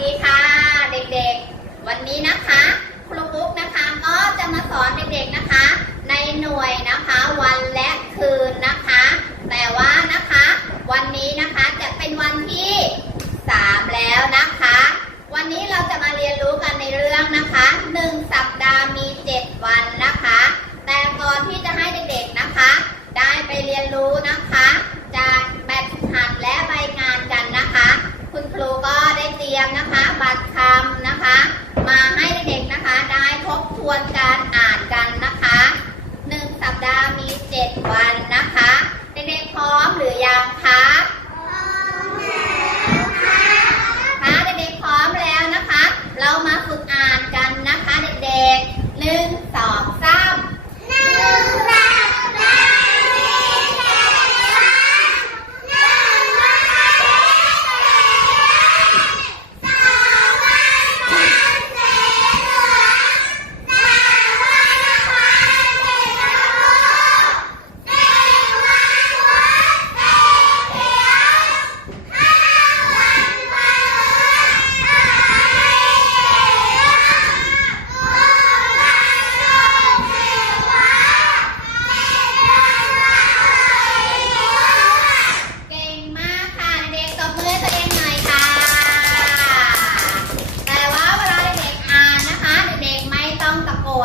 ดีค่ะ เด็กๆ วันนี้นะคะครูปุ๊กนะคะก็จะมาสอนเด็กๆนะคะ ในหน่วยนะคะวันและคืนนะคะ แต่ว่านะคะ วันนี้นะคะจะเป็นวันที่ 3 แล้วนะคะ วันนี้เราจะมาเรียนรู้กันในเรื่องนะคะ 1 สัปดาห์มี 7 วันนะคะ แต่ก่อนที่จะให้เด็กๆนะคะ ได้ไปเรียนรู้นะคะ จากแบบหัดและใบงานกันนะคะ คุณค รูก็ได้เตรียมนะคะบัตรคำนะคะ มาให้เด็กๆนะคะ ได้ทบทวนการอ่านกันนะคะหนึ่งสัปดาห์มี7วันนะคะ เด็กๆพร้อมหรือยังคะ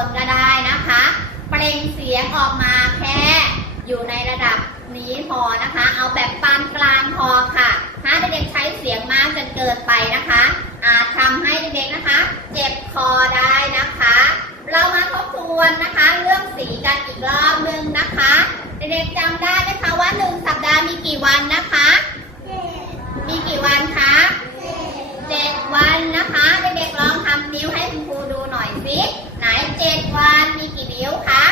นก็ได้นะคะ เปล่งเสียงออกมาแค่อยู่ในระดับนี้พอนะคะ เอาแบบปานกลางพอค่ะ ถ้าเด็กๆใช้เสียงมากจนเกินไปนะคะ อาจทำให้เด็กๆนะคะ เจ็บคอได้นะคะ เรามาทบทวนนะคะ เรื่องสีกันอีกรอบหนึงนะคะ เด็กๆจำได้ไหมคะว่าหนึ่งสัปดาห์มีกี่วันนะคะ มีกี่วันคะ เจ็ดวันนะคะเด็กๆลองทำนิ้วให้คุณครูดูหน่อยสิไหนเจ็ดวันมีกี่นิ้วคะ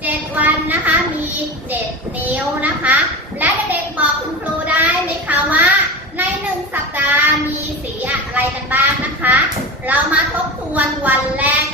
เจ็ดวันนะคะมีเจ็ดนิ้วนะคะ และเด็กๆบอกคุณครูได้ไหมคะว่า ในหนึ่งสัปดาห์มีสีอะไรกันบ้างนะคะ เรามาทบทวนวันแรก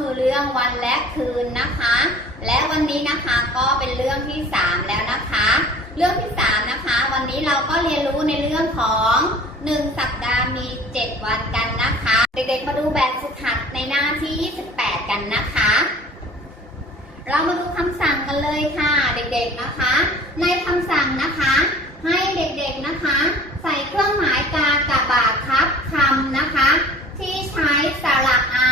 คือเรื่องวันและคืนนะคะ และวันนี้นะคะก็เป็นเรื่องที่ 3 แล้วนะคะ เรื่องที่ 3 นะคะ วันนี้เราก็เรียนรู้ในเรื่องของ 1 สัปดาห์มี 7 วันกันนะคะ เด็กๆมาดูแบบฝึกหัดในหน้าที่ 28 กันนะคะ เรามาดูคำสั่งกันเลยค่ะ เด็กๆนะคะ ในคำสั่งนะคะ ให้เด็กๆนะคะ ใส่เครื่องหมายกากบาททับคำนะคะ ที่ใช้สระอา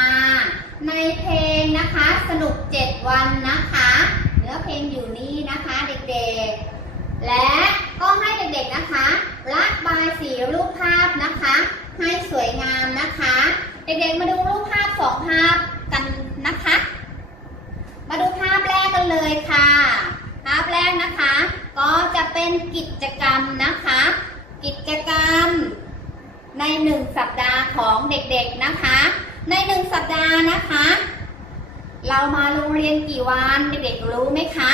ในเพลงนะคะสนุก7วันนะคะ เนื้อเพลงอยู่นี่นะคะเด็กๆ และก็ให้เด็กๆนะคะระบายสีรูปภาพนะคะ ให้สวยงามนะคะ เด็กๆมาดูรูปภาพสองภาพกันนะคะ มาดูภาพแรกกันเลยค่ะ ภาพแรกนะคะ ก็จะเป็นกิจกรรมนะคะ กิจกรรม ในหนึ่งสัปดาห์ของเด็กๆนะคะ ในหนึ่งสัปดาห์นะคะ เรามาโรงเรียนกี่วันเด็กๆรู้ไหมคะ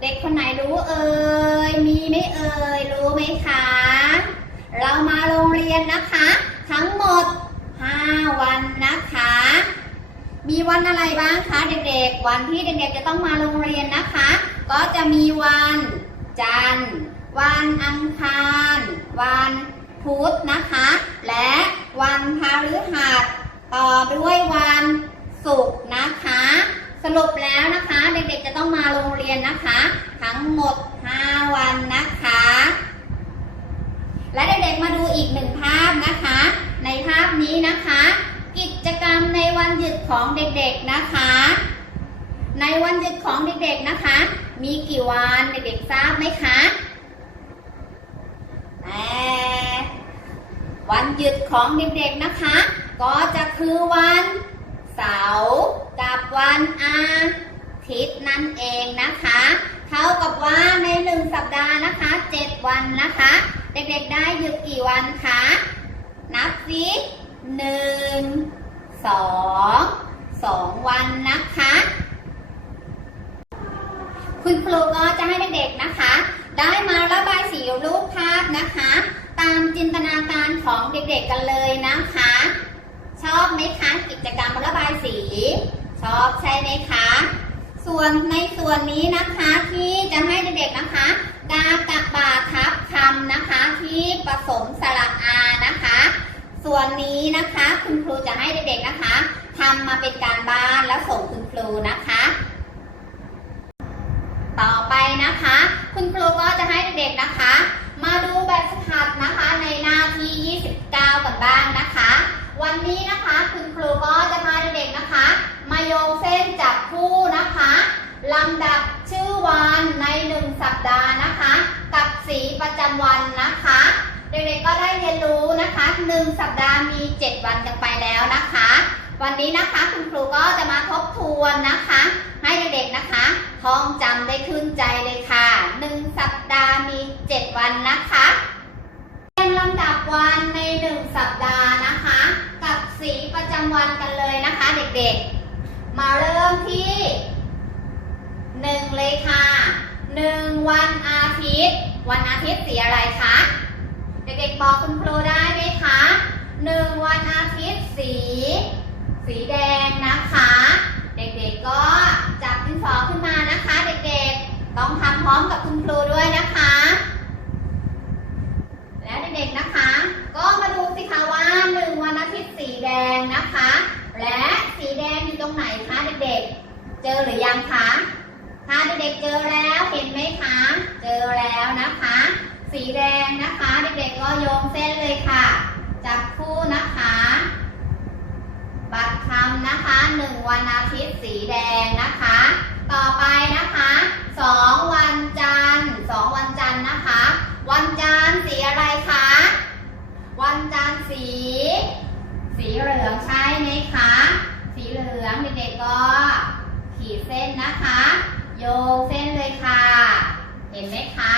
เด็กคนไหนรู้เอ่ยมีไหมเอ่ยรู้ไหมคะ เรามาโรงเรียนนะคะ ทั้งหมด 5 วันนะคะ มีวันอะไรบ้างคะเด็กๆ วันที่เด็กๆจะต้องมาโรงเรียนนะคะ ก็จะมีวันจันทร์วันอังคาร วัน พุธนะคะ และวันพฤหัสต่อด้วยวันศุกร์นะคะ สรุปแล้วนะคะเด็กๆจะต้องมาโรงเรียนนะคะ ทั้งหมด 5 วันนะคะ และเด็กๆมาดูอีกหนึ่งภาพนะคะ ในภาพนี้นะคะ กิจกรรมในวันหยุดของเด็กๆนะคะ ในวันหยุดของเด็กๆนะคะ มีกี่วันเด็กๆทราบไหมคะแต่ วันหยุดของเด็กๆนะคะ ก็จะคือวันเสาร์กับวันอาทิตย์นั่นเองนะคะ เท่ากับว่าในหนึ่งสัปดาห์นะคะ7วันนะคะ เด็กๆได้หยุดกี่วันคะนับสิหนึ่งสองสองวันนะคะ คุณครูก็จะให้เด็กๆนะคะ ได้มาระบายสีรูปภาพนะคะ ตามจินตนาการของเด็กๆกันเลยนะคะ ชอบไหมคะกิจกรรมระบายสี ชอบใช่ไหมคะ ส่วนในส่วนนี้นะคะที่จะให้เด็กๆนะคะกากะบาทับคำนะคะที่ผสมสระอานะคะ ส่วนนี้นะคะคุณครูจะให้เด็กๆนะคะทำมาเป็นการบ้านแล้วส่งคุณครูนะคะ ต่อไปนะคะ คุณครูก็จะให้เด็กๆนะคะ มาดูแบบฝึกหัดนะคะในหน้าที่ 29 กันบ้างนะคะ วันนี้นะคะคุณครูก็จะพาเด็กๆนะคะ มาโยงเส้นจับคู่นะคะลำดับชื่อวันในหนึ่งสัปดาห์นะคะ กับสีประจำวันนะคะ เด็กๆก็ได้เรียนรู้นะคะหนึ่งสัปดาห์มี 7 วันกันไปแล้วนะคะ วันนี้นะคะคุณครูก็จะมาทบทวนนะคะ ให้เด็กๆนะคะ ท่องจำได้ขึ้นใจเลยค่ะหนึ่งสัปดาห์มี 7 วันนะคะเรียงลำดับวันในหนึ่งสัปดาห์นะคะ กับสีประจำวันกันเลยนะคะเด็กๆ มาเริ่มที่หนึ่งเลยค่ะหนึ่งวันอาทิตย์ วันอาทิตย์สีอะไรคะ เด็กๆบอกคุณครูได้ไหมคะหนึ่งวันอาทิตย์สี สีแดงนะคะ เด็กๆก็จับดินสอขึ้นมานะคะ เด็กๆต้องทำพร้อมกับคุณครูด้วยนะคะเด็กๆนะคะ ก็มาดูสิคะว่าหนึ่งวันอาทิตย์สีแดงนะคะ และสีแดงอยู่ ตรงไหนคะเด็กๆ เจอหรือยังคะถ้าเด็กๆเจอแล้วเห็นไหมคะ เจอแล้วนะคะ สีแดงนะคะ เด็กๆก็โยงเส้นเลยค่ะ จับคู่นะคะ บัตรคำนะคะหนึ่งวันอาทิตย์สีแดงนะคะ ต่อไปนะคะสองวันจันทร์สองวันจันทร์นะคะ วันจันทร์สีอะไรคะ วันจันทร์สี สีเหลืองใช่ไหมคะ เหลืองเด็กๆก็ ขีดเส้นนะคะ โยงเส้นเลยค่ะ เห็นไหมคะ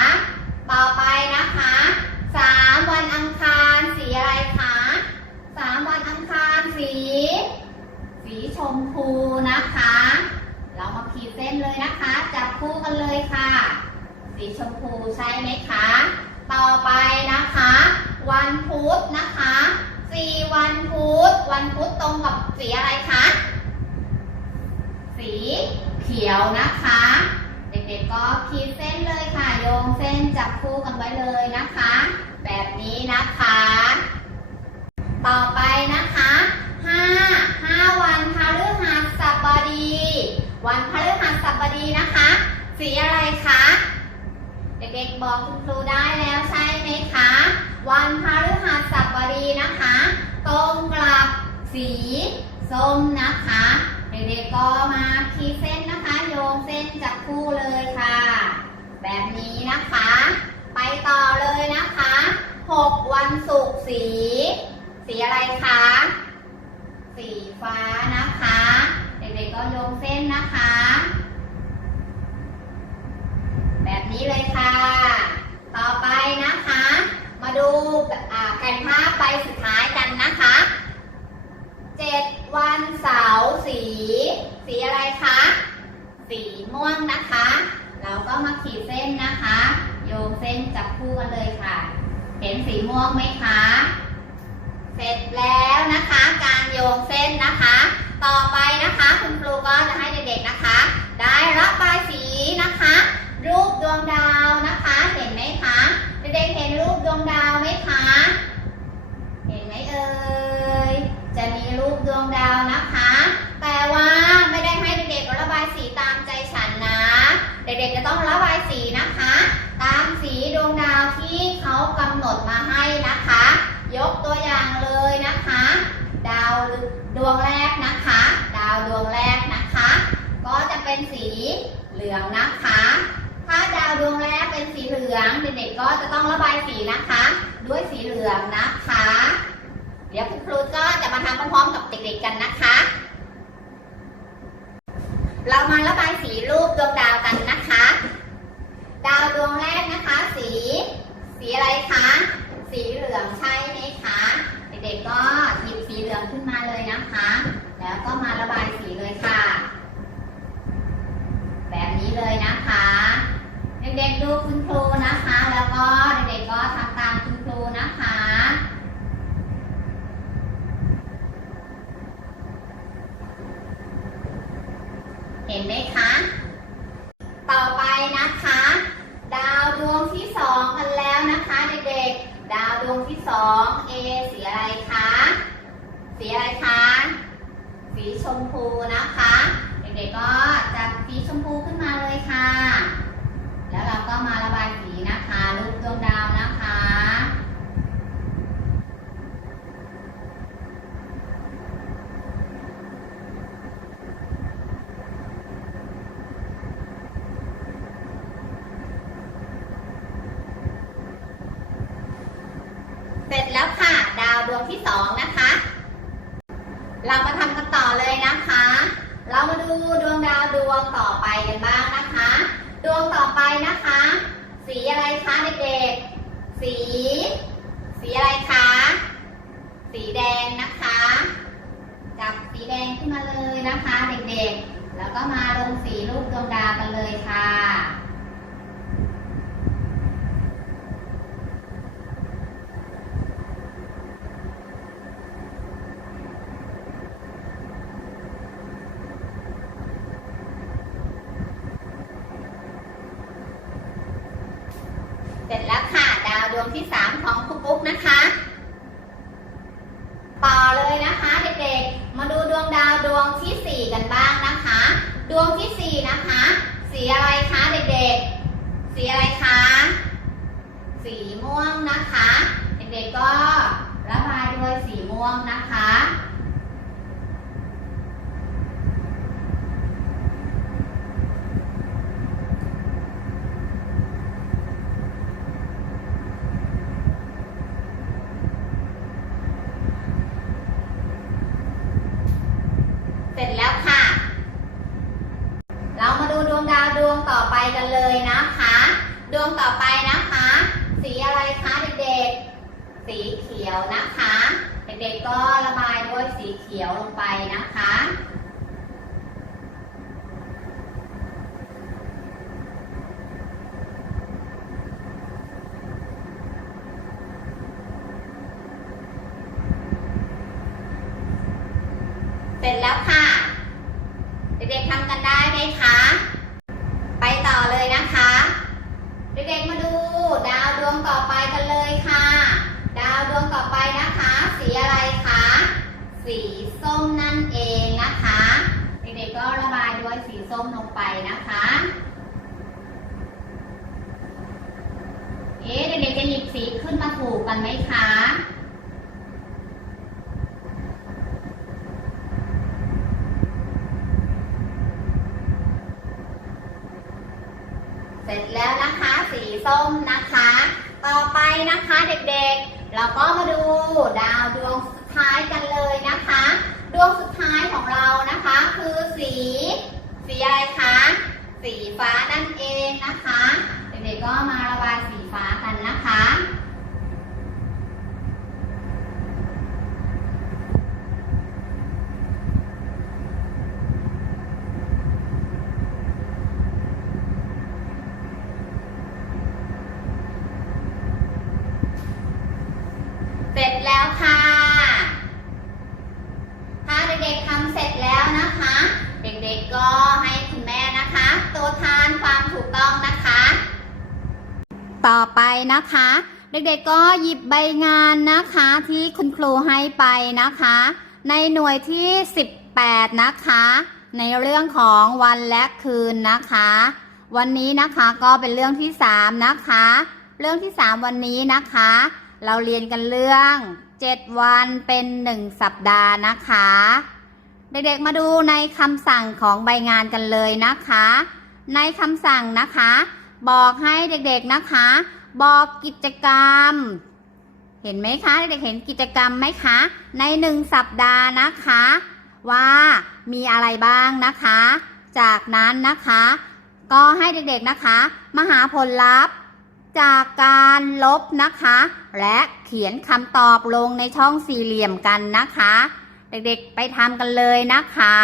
ต่อไปนะคะสามวันอังคารสีอะไรคะสามวันอังคารสี สีชมพูนะคะ เรามาขีดเส้นเลยนะคะ จับคู่กันเลยค่ะ สีชมพูใช่ไหมคะ ต่อไปนะคะ วันพุธนะคะสี่วันพุธ วันพุธตรงกับสีอะไรคะ สีเขียวนะคะ เด็กๆก็ขีดเส้นเลยค่ะ โยงเส้นจับคู่กันไว้เลยนะคะ แบบนี้นะคะ ต่อไปนะคะห้าห้าวันพฤหัสบดี วันพฤหัสบดีนะคะ สีอะไรคะ เด็กๆบอกคุณครูได้แล้วใช่ไหมคะ วันพฤหัสบดีนะคะ ตรงกับ สีส้มนะคะ เด็กๆก็มาขีดเส้นนะคะ โยงเส้นจับคู่เลยค่ะ แบบนี้นะคะ ไปต่อเลยนะคะหกวันศุกร์สี สีอะไรคะ สีฟ้านะคะ เด็กๆก็โยงเส้นนะคะ แบบนี้เลยค่ะ ต่อไปนะคะ มาดูอ่าแผ่นภาพใบสุดท้ายกันนะคะ เจ็ดวันเสาร์สี สีอะไรคะ สีม่วงนะคะ เราก็มาขีดเส้นนะคะ โยงเส้นจับคู่กันเลยค่ะ เห็นสีม่วงไหมคะ เสร็จแล้วนะคะการโยงเส้นนะคะ ต่อไปนะคะ คุณครูก็จะให้เด็กๆนะคะ ได้ระบายสีนะคะ รูปดวงดาวนะคะ เห็นไหมคะเด็กๆเห็นรูปดวงดาวไหมคะ เห็นไหมเอ่ย จะมีรูปดวงดาวนะคะ แต่ว่าไม่ได้ให้เด็กๆระบายสีตามใจฉันนะ เด็กๆจะต้องระบายสีนะคะ ตามสีดวงดาวที่เขากำหนดมาให้นะคะ ยกตัวอย่างเลยนะคะ ดาวดวงแรกนะคะ ดาวดวงแรกนะคะ ก็จะเป็นสีเหลืองนะคะ ถ้าดาวดวงแรกเป็นสีเหลืองเด็กๆก็จะต้องระบายสีนะคะ ด้วยสีเหลืองนะคะ เดี๋ยวคุณครูก็จะมาทำพร้อมๆกับเด็กๆกันนะคะ เรามาระบายสีรูปดวงดาวกันนะคะ ดาวดวงแรกนะคะ สี สีอะไรคะ สีเหลืองใช่ไหมคะ เด็กๆก็หยิบสีเหลืองขึ้นมาเลยนะคะ แล้วก็มาระบายสีเลยค่ะ แบบนี้เลยนะคะ เด็กๆดูคุณครูนะคะ แล้วก็เด็กๆก็ทำตามคุณครูนะคะ เห็นไหมคะ ต่อไปนะคะ ดาวดวงที่สองกันแล้วนะคะเด็กๆ ดาวดวงที่ สองเอสีอะไรคะ สีอะไรคะ สีชมพูนะคะ เด็กๆก็จับสีชมพูขึ้นมาเลยค่ะ แล้วเราก็มาระบายสีนะคะรูปดวงดาวนะคะ เสร็จแล้วค่ะ ดาวดวงที่สองนะคะ เรามาทำกันต่อเลยนะคะ เรามาดูดวงดาวดวงต่อไปกันบ้างนะคะ ดวงต่อไปนะคะ สีอะไรคะเด็กๆ สี สีอะไรคะ สีแดงนะคะจับสีแดงขึ้นมาเลยนะคะ เด็กๆ แล้วก็มาลงสีรูปดวงดาวกันเลยค่ะ เสร็จแล้วค่ะ ดาวดวงที่ 3 ของครูปุ๊กนะคะ ต่อเลยนะคะเด็กๆ มาดูดวงดาวดวงที่ 4 กันบ้างนะคะ ดวงที่ 4 นะคะ สีอะไรคะเด็กๆ สีอะไรคะ สีม่วงนะคะ เด็กๆก็ระบายด้วยสีม่วงนะคะ เสร็จแล้วค่ะ เรามาดูดวงดาวดวงต่อไป กันเลยนะคะ ดวงต่อไปนะคะ สีอะไรคะเด็กๆ สีเขียวนะคะ เด็กๆก็ระบายด้วยสีเขียวลงไปนะคะ เสร็จแล้วค่ะ เด็กๆทำกันได้ไหมคะ ไปต่อเลยนะคะ เด็กๆมาดูดา วดวงต่อไปกันเลยค่ะ ดาวดวงต่อไปนะคะ สีอะไรคะ สีส้มนั่นเองนะคะ เด็กๆก็ระบายด้วยสีส้มลงไปนะคะ เอ๊ะเด็กๆจะหยิบสีขึ้นมาถูกกันไหมคะเสร็จแล้วนะคะ สีส้ม นะคะต่อไปนะคะเด็กๆ เราก็มาดูดาวดวงสุดท้ายกันเลยนะคะ ดวงสุดท้ายของเรานะคะ คือสี สีอะไรคะ สีฟ้านั่นเองนะคะ เด็กๆก็มาระบายสีฟ้ากันนะคะ เค่ะ ถ้าเด็กๆทำเสร็จแล้วนะคะ เด็กๆก็ให้คุณแม่นะคะ ตัวทานความถูกต้องนะคะ ต่อไป นะคะ เด็กๆก็หยิบใบงานนะคะที่คุณครูให้ไปนะคะ ในหน่วยที่ 18 นะคะ ในเรื่องของวันและคืนนะคะ วันนี้นะคะก็เป็นเรื่องที่ 3 นะคะ เรื่องที่ 3 วันนี้นะคะ เราเรียนกันเรื่อง 7 วันเป็น 1 สัปดาห์นะคะ เด็กๆมาดูในคำสั่งของใบงานกันเลยนะคะ ในคำสั่งนะคะบอกให้เด็กๆนะคะ บอกกิจกรรม เห็นไหมคะเด็กๆเห็นกิจกรรมไหมคะ ในหนึ่งสัปดาห์นะคะ ว่ามีอะไรบ้างนะคะ จากนั้นนะคะ ก็ให้เด็กๆนะคะมาหาผลลัพธ์จากการลบนะคะ และเขียนคำตอบลงในช่องสี่เหลี่ยมกันนะคะ เด็กๆไปทำกันเลยนะคะ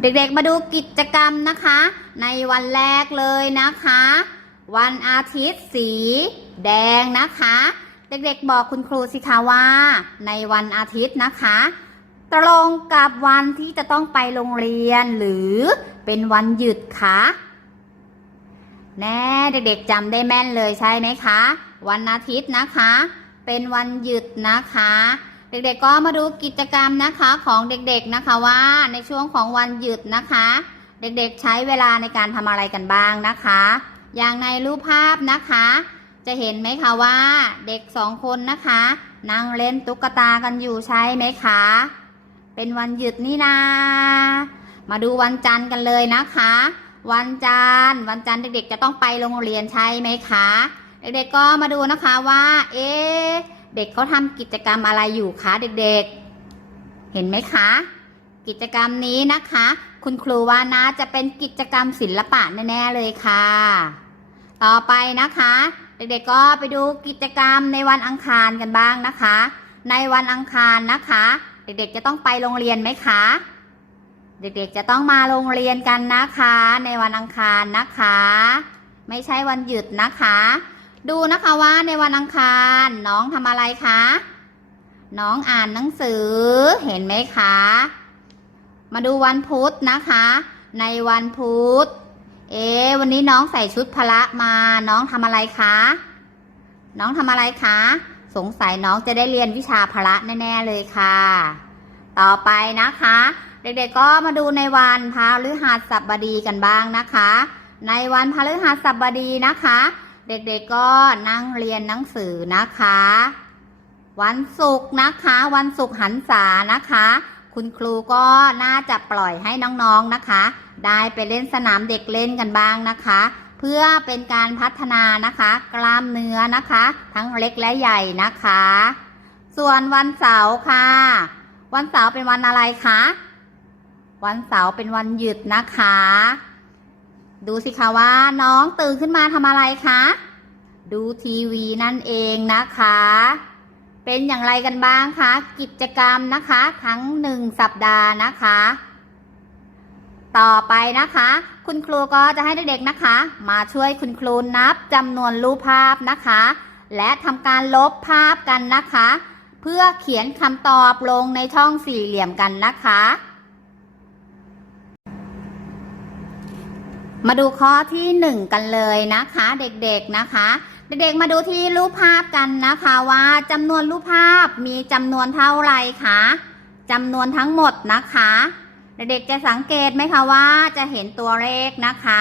เด็กๆมาดูกิจกรรมนะคะ ในวันแรกเลยนะคะ วันอาทิตย์สีแดงนะคะ เด็กๆบอกคุณครูสิคะว่า ในวันอาทิตย์นะคะ ตรงกับวันที่จะต้องไปโรงเรียนหรือเป็นวันหยุดคะแน่เด็กๆจำได้แม่นเลยใช่ไหมคะ วันอาทิตย์นะคะ เป็นวันหยุดนะคะ เด็กๆก็มาดูกิจกรรมนะคะของเด็กๆนะคะว่าในช่วงของวันหยุดนะคะ เด็กๆใช้เวลาในการทำอะไรกันบ้างนะคะ อย่างในรูปภาพนะคะ จะเห็นไหมคะว่าเด็กสองคนนะคะ นั่งเล่นตุ๊กตากันอยู่ใช่ไหมคะ เป็นวันหยุดนี่นามาดูวันจันทร์กันเลยนะคะ วันจันทร์วันจันทร์เด็กๆ จะต้องไปโรงเรียนใช่ไหมคะ เด็กๆก็มาดูนะคะว่า เอ๊เด็กเขาทำกิจกรรมอะไรอยู่คะเด็กๆ เห็นไหมคะ กิจกรรมนี้นะคะ คุณครูว่านะจะเป็นกิจกรรมศิลปะแน่ๆเลยค่ะ ต่อไปนะคะ เด็กๆก็ไปดูกิจกรรมในวันอังคารกันบ้างนะคะ ในวันอังคารนะคะ เด็กๆจะต้องไปโรงเรียนไหมคะ เด็กๆจะต้องมาโรงเรียนกันนะคะ ในวันอังคารนะคะ ไม่ใช่วันหยุดนะคะ ดูนะคะว่าในวันอังคารน้องทำอะไรคะน้องอ่านหนังสือเห็นไหมคะ มาดูวันพุธนะคะ ในวันพุธ เอ๊ะวันนี้น้องใส่ชุดพละมา น้องทำอะไรคะ น้องทำอะไรคะ สงสัยน้องจะได้เรียนวิชาพละแน่ ๆ เลยค่ะ ต่อไปนะคะ เด็กๆก็มาดูในวันพฤหัสบดีกันบ้างนะคะ ในวันพฤหัสบดีนะคะ เด็กๆก็นั่งเรียนหนังสือนะคะ วันศุกร์นะคะ วันศุกร์หันษานะคะ คุณครูก็น่าจะปล่อยให้น้องๆนะคะ ได้ไปเล่นสนามเด็กเล่นกันบ้างนะคะ เพื่อเป็นการพัฒนานะคะ กล้ามเนื้อนะคะ ทั้งเล็กและใหญ่นะคะ ส่วนวันเสาร์ค่ะ วันเสาร์เป็นวันอะไรคะวันเสาร์เป็นวันหยุดนะคะ ดูสิคะว่าน้องตื่นขึ้นมาทำอะไรคะ ดูทีวีนั่นเองนะคะ เป็นอย่างไรกันบ้างคะกิจกรรมนะคะ ทั้งหนึ่งสัปดาห์นะคะ ต่อไปนะคะ คุณครูก็จะให้เด็กๆนะคะ มาช่วยคุณครูนับจำนวนรูปภาพนะคะ และทำการลบภาพกันนะคะ เพื่อเขียนคำตอบลงในช่องสี่เหลี่ยมกันนะคะ มาดูข้อที่หนึ่งกันเลยนะคะ เด็กๆนะคะ เด็กๆมาดูที่รูปภาพกันนะคะว่าจำนวนรูปภาพมีจำนวนเท่าไรคะจำนวนทั้งหมดนะคะ เด็กๆจะสังเกตไหมคะว่าจะเห็นตัวเลขนะคะ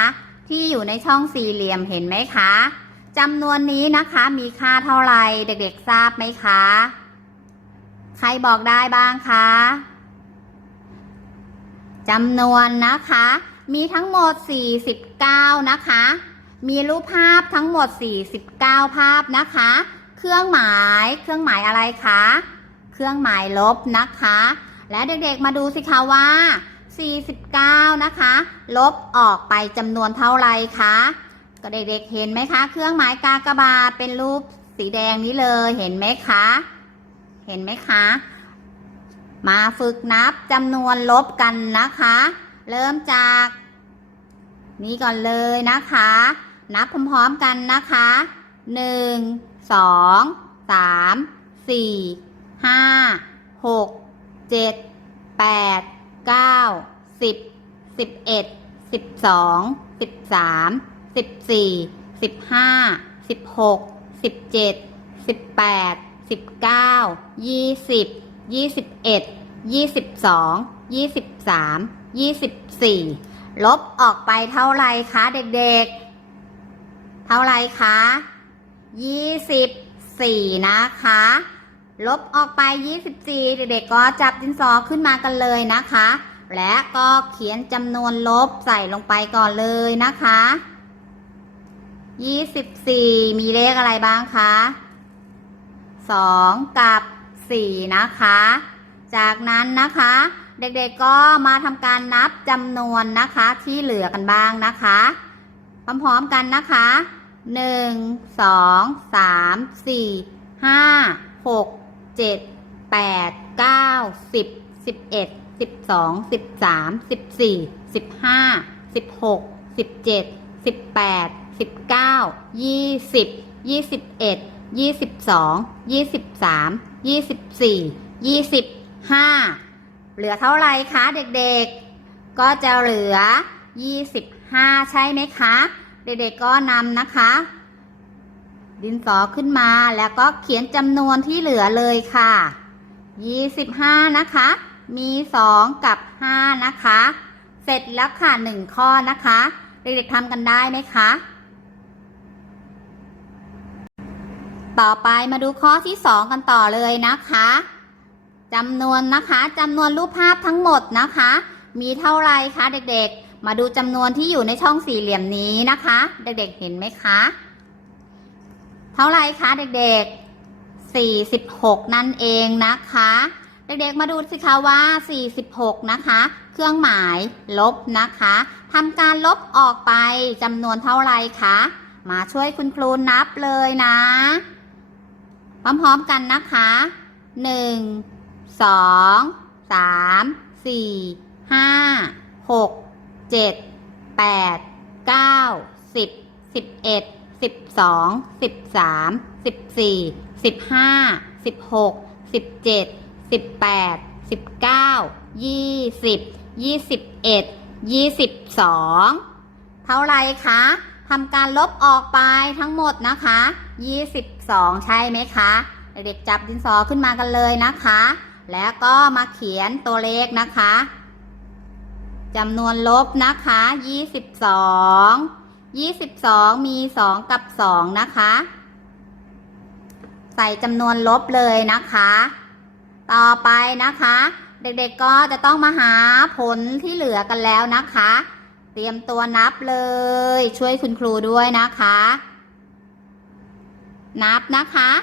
ที่อยู่ในช่องสี่เหลี่ยมเห็นไหมคะจำนวนนี้นะคะมีค่าเท่าไรเด็กๆทราบไหมคะ ใครบอกได้บ้างคะจำนวนนะคะ มีทั้งหมด 49 นะคะ มีรูปภาพทั้งหมด 49 ภาพนะคะ เครื่องหมาย เครื่องหมายอะไรคะ เครื่องหมายลบนะคะ และเด็กๆมาดูสิคะว่า 49 นะคะ ลบออกไปจำนวนเท่าไรคะ ก็เด็กๆเห็นไหมคะ เครื่องหมายกากบาทเป็นรูปสีแดงนี้เลย เห็นไหมคะ เห็นไหมคะ มาฝึกนับจำนวนลบกันนะคะ เริ่มจากนี่ก่อนเลยนะคะ นับพร้อมๆกันนะคะหนึ่งสองสามสี่ห้าหกเจ็ดแปดเก้าสิบสิบเอ็ดสิบสองสิบสามสิบสี่สิบห้าสิบหกสิบเจ็ดสิบแปดสิบเก้ายี่สิบยี่สิบเอ็ดยี่สิบสองยี่สิบสามยี่สิบสี่ลบออกไปเท่าไรคะเด็กๆ เท่าไรคะยี่สิบสี่นะคะ ลบออกไป24เด็กๆก็จับดินสอขึ้นมากันเลยนะคะ และก็เขียนจำนวนลบใส่ลงไปก่อนเลยนะคะ24มีเลขอะไรบ้างคะ2กับ4นะคะ จากนั้นนะคะเด็กๆก็มาทำการนับจำนวนนะคะที่เหลือกันบ้างนะคะ พร้อมๆกันนะคะ1 2 3 4 5 6เจ็ดแปดเก้าสิบสิบเอ็ดสิบสองสิบสามสิบสี่สิบห้าสิบหกสิบเจ็ดสิบแปดสิบเก้ายี่สิบยี่สิบเอ็ดยี่สิบสองยี่สิบสามยี่สิบสี่ยี่สิบห้าเหลือเท่าไหร่คะเด็กๆ ก็จะเหลือยี่สิบ ห้าใช่ไหมคะ เด็กๆก็นำนะคะ ดินสอขึ้นมาแล้วก็เขียนจำนวนที่เหลือเลยค่ะ25นะคะ มี2กับ5นะคะ เสร็จแล้วค่ะ1ข้อนะคะ เด็กๆทำกันได้ไหมคะ ต่อไปมาดูข้อที่2กันต่อเลยนะคะจำนวนนะคะจำนวนรูปภาพทั้งหมดนะคะ มีเท่าไรคะเด็กๆ มาดูจำนวนที่อยู่ในช่องสี่เหลี่ยมนี้นะคะ เด็กๆเห็นไหมคะ เท่าไรคะเด็กๆ 46 นั่นเองนะคะ เด็กๆมาดูสิคะว่า 46 นะคะ เครื่องหมายลบนะคะทำการลบออกไปจำนวนเท่าไรคะ มาช่วยคุณครูนับเลยนะ พร้อมๆกันนะคะ 1 2 3 4 5 6 7 8 9 10 11สิบสิบเอ็ดสิบสองสิบสามสิบสี่สิบห้าสิบหกสิบเจ็ดสิบแปดสิบเก้ายี่สิบยี่สิบเอ็ดยี่สิบสองเท่าไรคะทำการลบออกไปทั้งหมดนะคะยี่สิบสองใช่ไหมคะ เด็กจับดินสอขึ้นมากันเลยนะคะ แล้วก็มาเขียนตัวเลขนะคะ จำนวนลบนะคะยี่สิบสอง22มี2กับ2นะคะ ใส่จำนวนลบเลยนะคะ ต่อไปนะคะ เด็กๆก็จะต้องมาหาผลที่เหลือกันแล้วนะคะ เตรียมตัวนับเลย ช่วยคุณครูด้วยนะคะ นับนะคะ1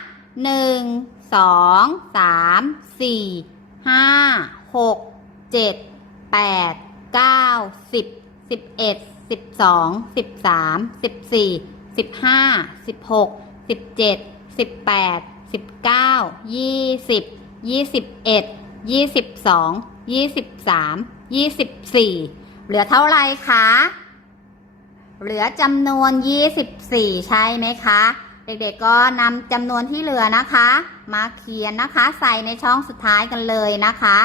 2 3 4 5 6 7 8 9 10 11สิบสองสิบสามสิบสี่สิบห้าสิบหกสิบเจ็ดสิบแปดสิบเก้ายี่สิบยี่สิบเอ็ดยี่สิบสองยี่สิบสามยี่สิบสี่เหลือเท่าไรคะ เหลือจำนวนยี่สิบสี่ใช่ไหมคะ เด็กๆก็นำจำนวนที่เหลือนะคะ มาเขียนนะคะ ใส่ในช่องสุดท้ายกันเลยนะคะ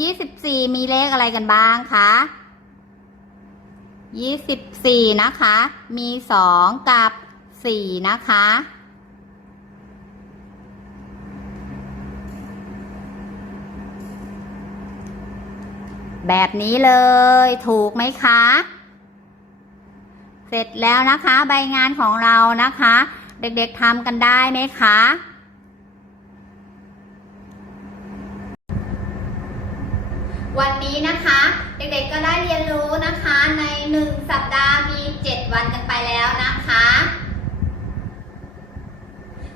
ยี่สิบสี่มีเลขอะไรกันบ้างคะยี่สิบสี่นะคะ มีสองกับสี่นะคะ แบบนี้เลยถูกไหมคะ เสร็จแล้วนะคะ ใบงานของเรานะคะ เด็กๆทำกันได้ไหมคะ วันนี้นะคะ เด็กๆก็ได้เรียนรู้นะคะใน 1 สัปดาห์มี 7 วันกันไปแล้วนะคะ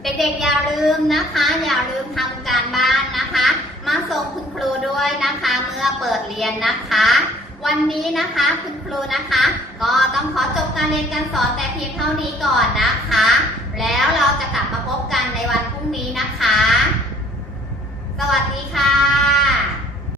เด็กๆอย่าลืมนะคะ อย่าลืมทำการบ้านนะคะ มาส่งคุณครูด้วยนะคะเมื่อเปิดเรียนนะคะ วันนี้นะคะคุณครูนะคะ ก็ต้องขอจบการเรียนการสอนแต่เพียงเท่านี้ก่อนนะคะ แล้วเราจะกลับมาพบกันในวันพรุ่งนี้นะคะ สวัสดีค่ะ